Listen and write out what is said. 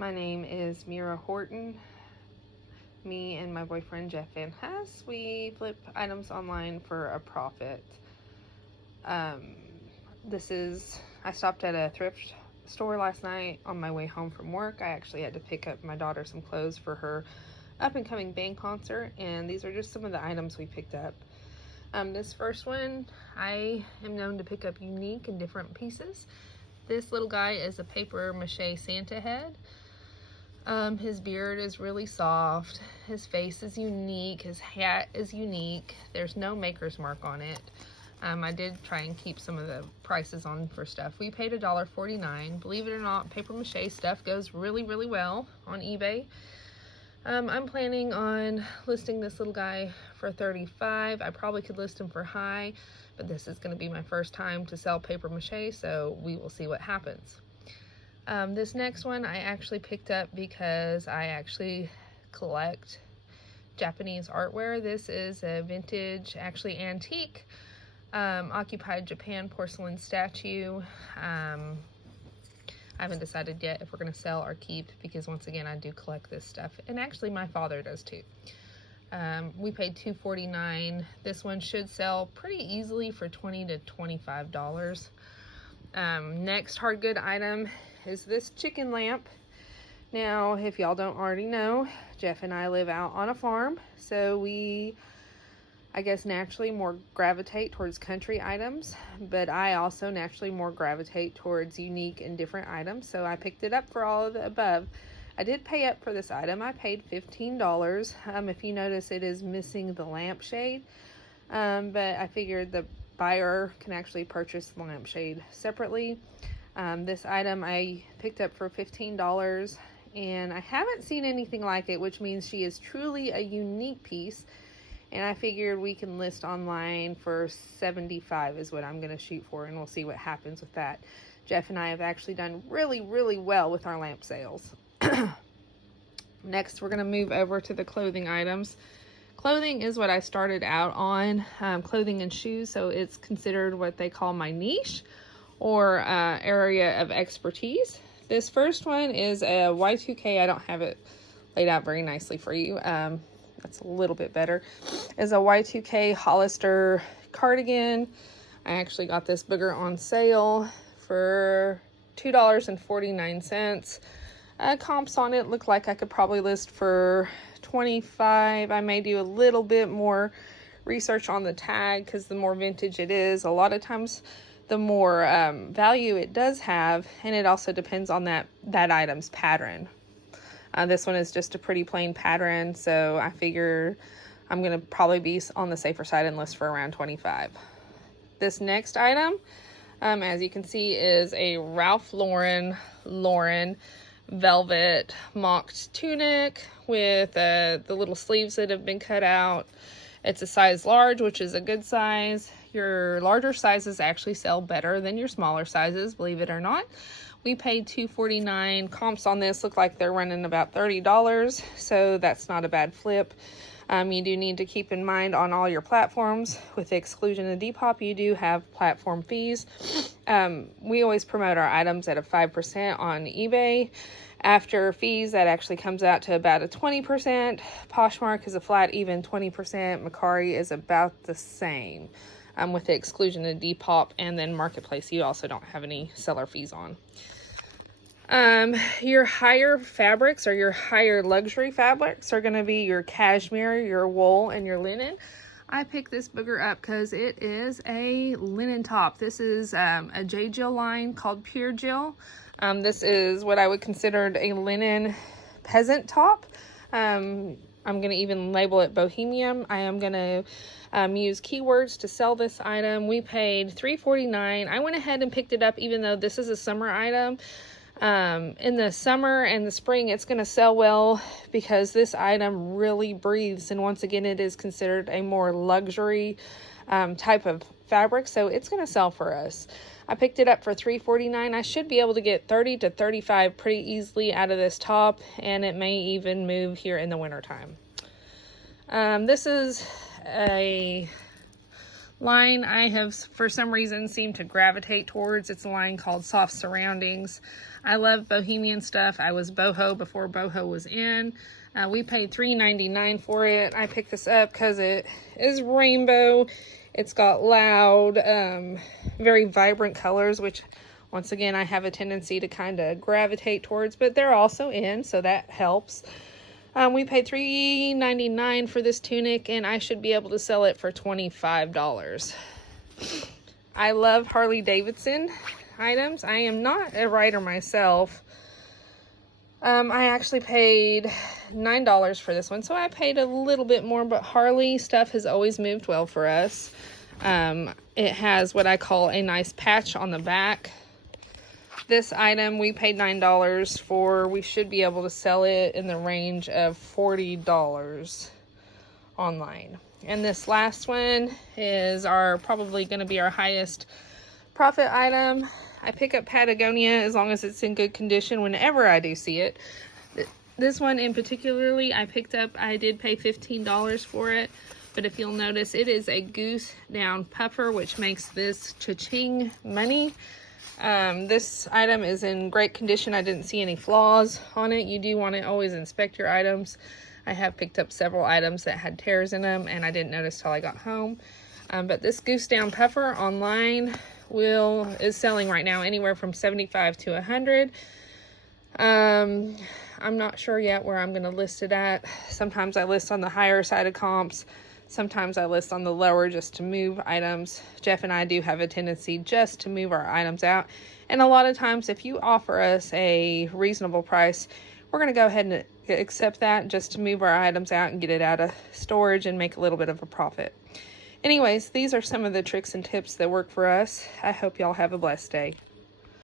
My name is Mira Horton. Me and my boyfriend Jeff Van Hess, we flip items online for a profit. Um, I stopped at a thrift store last night on my way home from work. I actually had to pick up my daughter some clothes for her up and coming band concert, and these are just some of the items we picked up. This first one, I am known to pick up unique and different pieces. This little guy is a paper mache Santa head. His beard is really soft. His face is unique. His hat is unique. There's no maker's mark on it. I did try and keep some of the prices on for stuff. We paid $1.49. Believe it or not, paper mache stuff goes really, really well on eBay. I'm planning on listing this little guy for $35. I probably could list him for high, but this is going to be my first time to sell paper mache, so we will see what happens. This next one I actually picked up because I actually collect Japanese artware. This is a vintage, actually antique, occupied Japan porcelain statue. I haven't decided yet if we're going to sell or keep, because once again I do collect this stuff, and actually my father does too. We paid $2.49. This one should sell pretty easily for $20 to $25. Next hard good item is this chicken lamp. Now, if y'all don't already know, Jeff and I live out on a farm, so we, I guess, naturally more gravitate towards country items, but I also naturally more gravitate towards unique and different items, so I picked it up for all of the above. I did pay up for this item. I paid $15. If you notice, it is missing the lampshade, but I figured the buyer can actually purchase the lampshade separately. This item I picked up for $15, and I haven't seen anything like it, which means she is truly a unique piece, and I figured we can list online for $75 is what I'm going to shoot for, and we'll see what happens with that. Jeff and I have actually done really, really well with our lamp sales. Next, we're going to move over to the clothing items. Clothing is what I started out on, clothing and shoes, so it's considered what they call my niche or area of expertise. This first one is a Y2K. I don't have it laid out very nicely for you. That's a little bit better. Is a Y2K Hollister cardigan. I actually got this booger on sale for $2.49. Comps on it look like I could probably list for $25. I may do a little bit more research on the tag, because the more vintage it is, a lot of times the more value it does have, and it also depends on that item's pattern. This one is just a pretty plain pattern, so I figure I'm going to probably be on the safer side and list for around $25. This next item, as you can see, is a Ralph Lauren velvet mocked tunic with the little sleeves that have been cut out. It's a size large, which is a good size. Your larger sizes actually sell better than your smaller sizes, believe it or not. We paid $2.49. Comps on this look like they're running about $30, so that's not a bad flip. You do need to keep in mind on all your platforms, with the exclusion of Depop, you do have platform fees. We always promote our items at a 5% on eBay. After fees, that actually comes out to about a 20%. Poshmark is a flat even 20%. Mercari is about the same, with the exclusion of Depop, and then Marketplace you also don't have any seller fees on. Your higher fabrics, or your higher luxury fabrics, are going to be your cashmere, your wool, and your linen. I picked this booger up because it is a linen top. This is a J. Jill line called Pure Jill. This is what I would consider a linen peasant top. I'm going to even label it bohemian. I am going to use keywords to sell this item. We paid $3.49. I went ahead and picked it up even though this is a summer item. In the summer and the spring, it's going to sell well because this item really breathes, and once again, it is considered a more luxury type of fabric, so it's going to sell for us. I picked it up for $3.49. I should be able to get $30 to $35 pretty easily out of this top, and it may even move here in the wintertime. This is a line I have for some reason seemed to gravitate towards. It's a line called Soft Surroundings. I love bohemian stuff. I was boho before boho was in. We paid $3.99 for it. I picked this up because it is rainbow. It's got loud, very vibrant colors, which once again I have a tendency to kind of gravitate towards, but they're also in, so that helps. We paid $3.99 for this tunic, and I should be able to sell it for $25. I love Harley Davidson items. I am not a writer myself. I actually paid $9 for this one, so I paid a little bit more, but Harley stuff has always moved well for us. It has what I call a nice patch on the back. This item we paid $9 for. We should be able to sell it in the range of $40 online. And this last one is probably going to be our highest profit item. I pick up Patagonia as long as it's in good condition whenever I do see it. This one in particularly I picked up. I did pay $15 for it, but if you'll notice, it is a goose down puffer, which makes this cha-ching money. This item is in great condition. I didn't see any flaws on it. You do want to always inspect your items. I have picked up several items that had tears in them, and I didn't notice till I got home. But this goose down puffer online is selling right now anywhere from $75 to $100. I'm not sure yet where I'm going to list it at. Sometimes I list on the higher side of comps. Sometimes I list on the lower just to move items. Jeff and I do have a tendency just to move our items out. And a lot of times if you offer us a reasonable price, we're going to go ahead and accept that just to move our items out and get it out of storage and make a little bit of a profit. Anyways, these are some of the tricks and tips that work for us. I hope y'all have a blessed day.